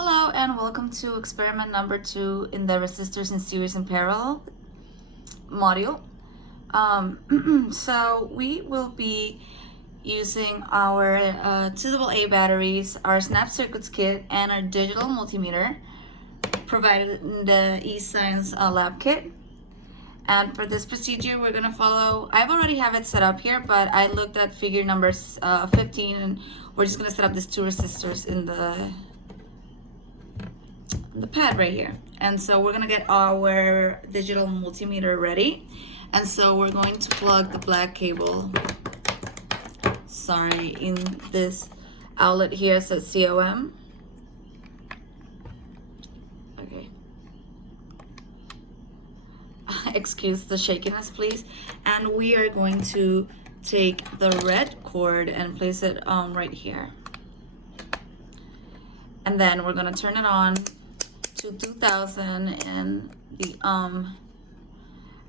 Hello and welcome to experiment number 2 in the resistors in series and parallel module. So we will be using our 2AA batteries, our snap circuits kit, and our digital multimeter provided in the eScience lab kit. And for this procedure, we're gonna follow, I've already have it set up here, but I looked at figure number 15, and we're just gonna set up these two resistors in the pad right here. And so we're gonna get our digital multimeter ready. And so we're going to plug the black cable, in this outlet here. It says COM. Okay. Excuse the shakiness, please. And we are going to take the red cord and place it right here. And then we're gonna turn it on to 2000 in the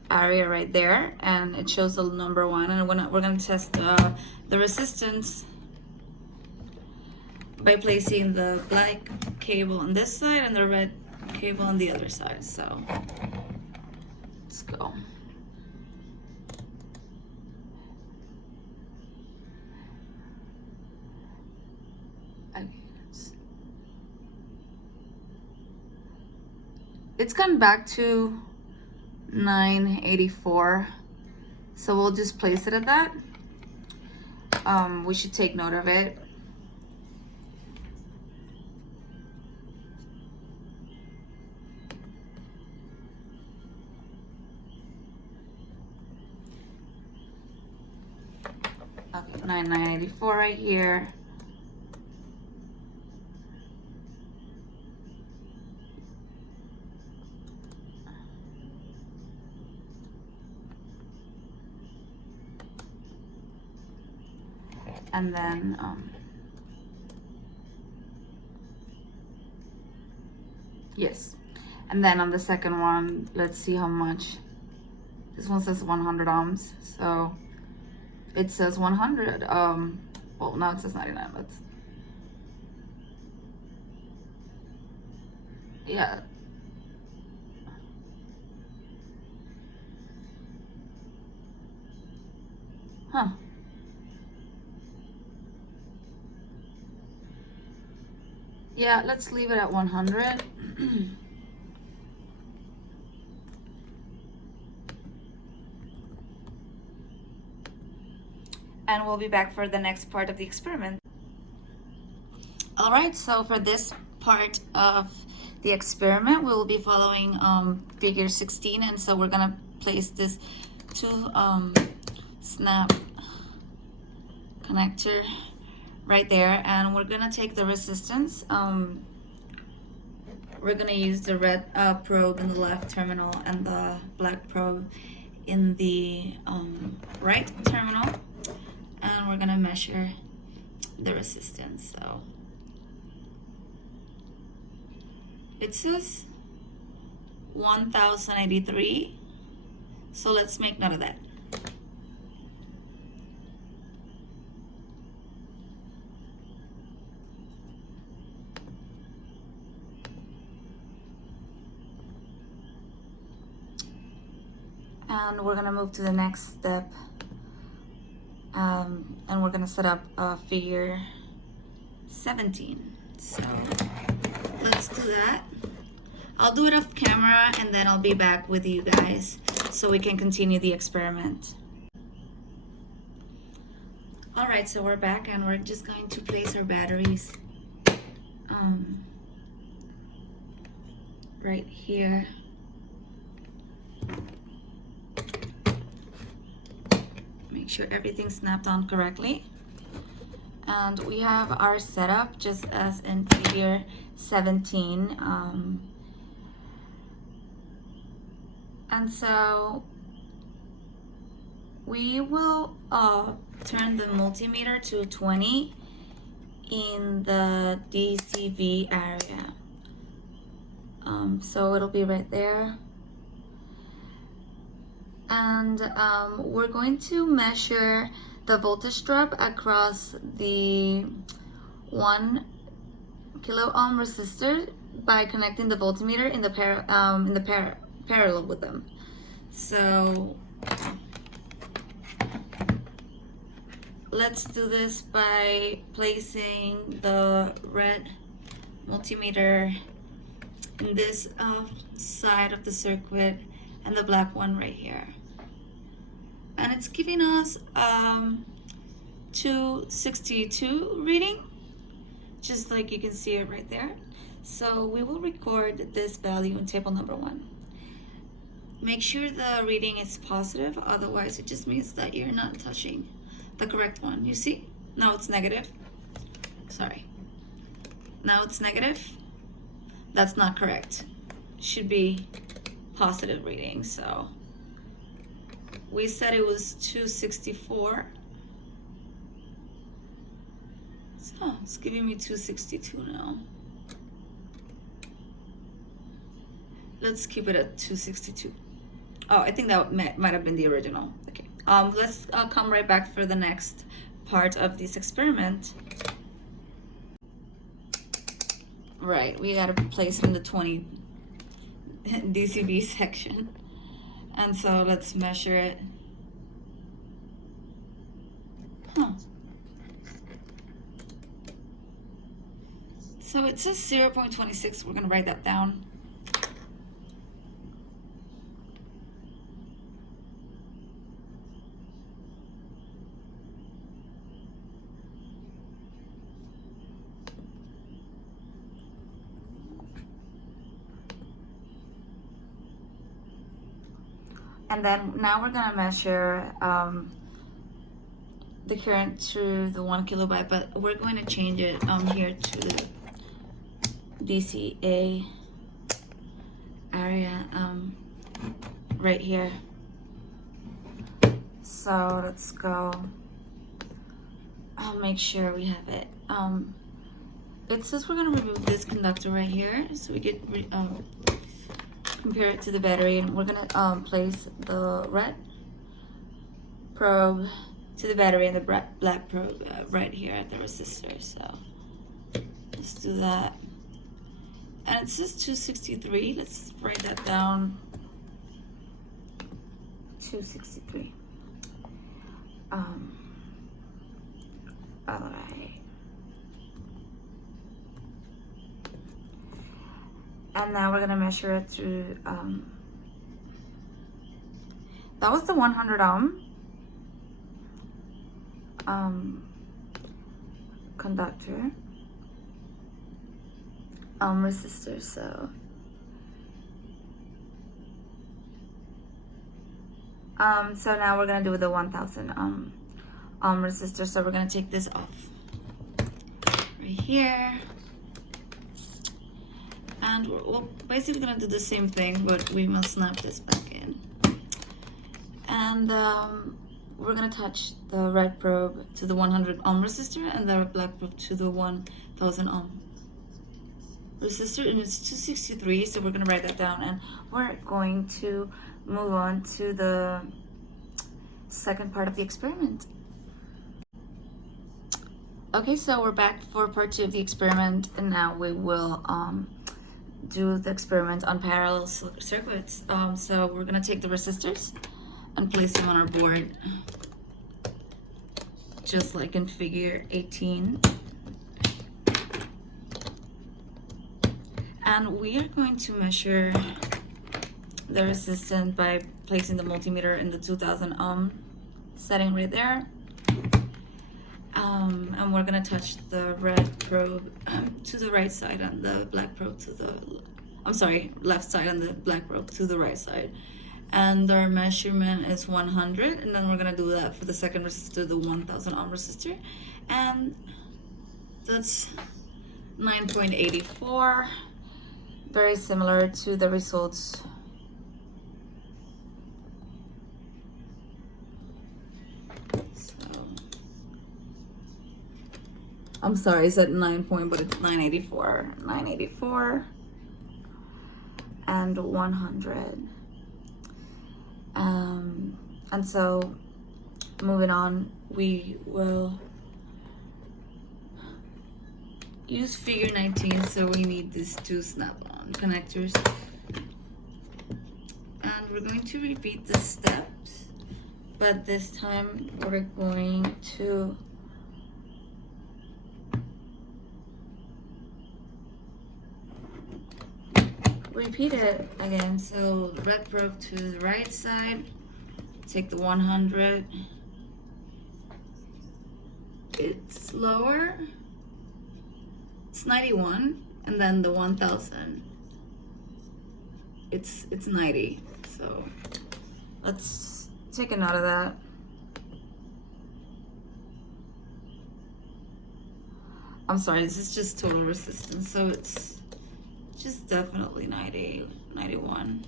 area right there, and it shows the number 1, and we're gonna test the resistance by placing the black cable on this side and the red cable on the other side. So let's go. It's gone back to 984, so we'll just place it at that. We should take note of it. Okay, 984 right here. And then yes, and then on the second one, let's see how much. This one says 100 ohms, so it says 100. Well, now it says 99. Let's, yeah. Huh. Yeah, let's leave it at 100. And we'll be back for the next part of the experiment. All right, so for this part of the experiment, we'll be following figure 16, and so we're gonna place this two snap connector right there, and we're gonna take the resistance. We're gonna use the red probe in the left terminal and the black probe in the right terminal, and we're gonna measure the resistance. So it says 1083, so let's make note of that. And we're gonna move to the next step, and we're gonna set up figure 17. So let's do that. I'll do it off camera, and then I'll be back with you guys so we can continue the experiment. All right, so we're back, and we're just going to place our batteries right here. Make sure everything's snapped on correctly. And we have our setup just as in figure 17. And so we will turn the multimeter to 20 in the DCV area. So it'll be right there. And we're going to measure the voltage drop across the 1 kilo ohm resistor by connecting the voltmeter in the parallel with them. So let's do this by placing the red multimeter in this side of the circuit and the black one right here. And it's giving us 262 reading, just like you can see it right there. So we will record this value in table number 1. Make sure the reading is positive, otherwise it just means that you're not touching the correct one. You see? Now it's negative. Sorry. Now it's negative. That's not correct. Should be positive reading. So we said it was 264. So it's giving me 262 now. Let's keep it at 262. Oh, I think that might have been the original. Okay. Let's come right back for the next part of this experiment. Right, we gotta place it in the 20 dB section. And so let's measure it. So it says 0.26, we're gonna write that down. And then now we're gonna measure the current to the 1 kilobyte, but we're going to change it here to the DCA area right here. So let's go. I'll make sure we have it. It says we're gonna remove this conductor right here, so we could compare it to the battery, and we're gonna place the red probe to the battery and the black probe right here at the resistor. So let's do that. And it says 263. Let's write that down. 263. All right. And now we're gonna measure it through. That was the 100 ohm conductor resistor. So so now we're gonna do the 1000 resistor. So we're gonna take this off right here, and we're basically gonna do the same thing, but we must snap this back in. And we're gonna touch the red probe to the 100 ohm resistor and the black probe to the 1000 ohm resistor, and it's 263. So we're gonna write that down, and we're going to move on to the second part of the experiment. Okay, so we're back for part 2 of the experiment, and now we will do the experiment on parallel circuits. So we're gonna take the resistors and place them on our board, just like in figure 18. And we are going to measure the resistance by placing the multimeter in the 2000 ohm setting right there. And we're gonna touch the red probe to the right side and the black probe to the, left side and the black probe to the right side. And our measurement is 100, and then we're gonna do that for the second resistor, the 1000 ohm resistor, and that's 9.84. Very similar to the results I'm sorry, I said 9 point, but it's 984. 984 and 100. And so moving on, we will use figure 19, so we need these two snap-on connectors. And we're going to repeat the steps, but this time we're going to repeat it again. So the red probe to the right side, take the 100, it's lower, it's 91, and then the 1000, it's 90. So let's take a note of that. I'm sorry, this is just total resistance, so it's just definitely 90, 91.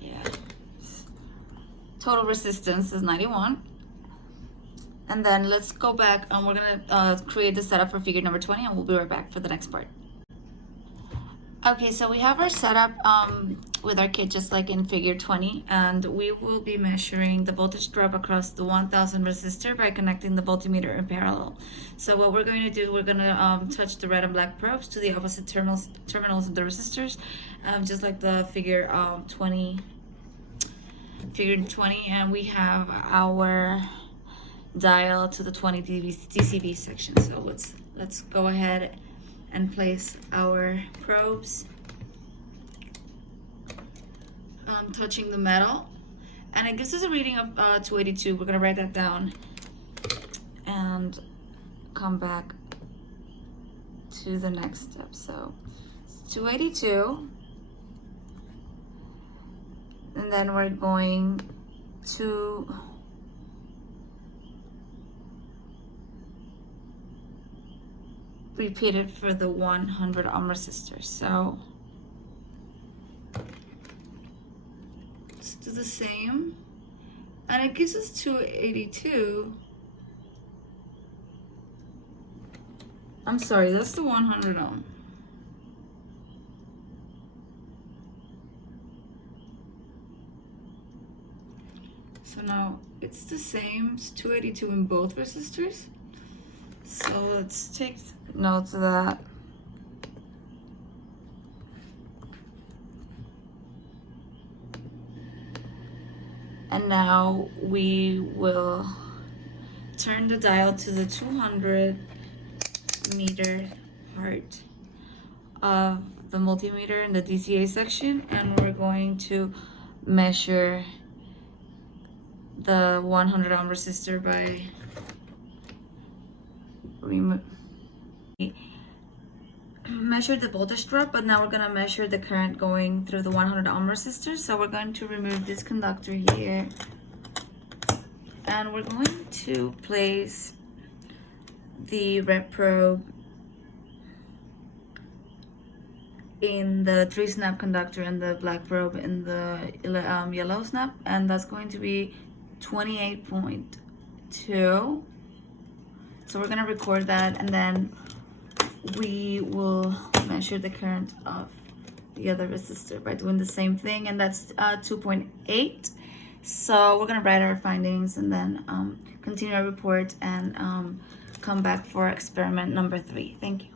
Yeah. Total resistance is 91. And then let's go back and we're gonna create the setup for figure number 20, and we'll be right back for the next part. Okay, so we have our setup with our kit just like in figure 20, and we will be measuring the voltage drop across the 1000 resistor by connecting the voltmeter in parallel. So what we're going to do, we're going to touch the red and black probes to the opposite terminals of the resistors, just like the figure 20, and we have our dial to the 20 dB section. So let's go ahead and place our probes, touching the metal, and it gives us a reading of 282. We're gonna write that down and come back to the next step. So it's 282, and then we're going to repeat it for the 100 ohm resistor. So let's do the same, and it gives us 282. I'm sorry, that's the 100 ohm. So now it's the same, it's 282 in both resistors. So let's take note of that. And now we will turn the dial to the 200 meter part of the multimeter in the DCA section, and we're going to measure the 100 ohm resistor by measure the voltage drop, but now we're going to measure the current going through the 100 ohm resistor. So we're going to remove this conductor here, and we're going to place the red probe in the 3 snap conductor and the black probe in the yellow snap, and that's going to be 28.2. So we're gonna record that, and then we will measure the current of the other resistor by doing the same thing, and that's 2.8. So we're gonna write our findings and then continue our report and come back for experiment number 3. Thank you.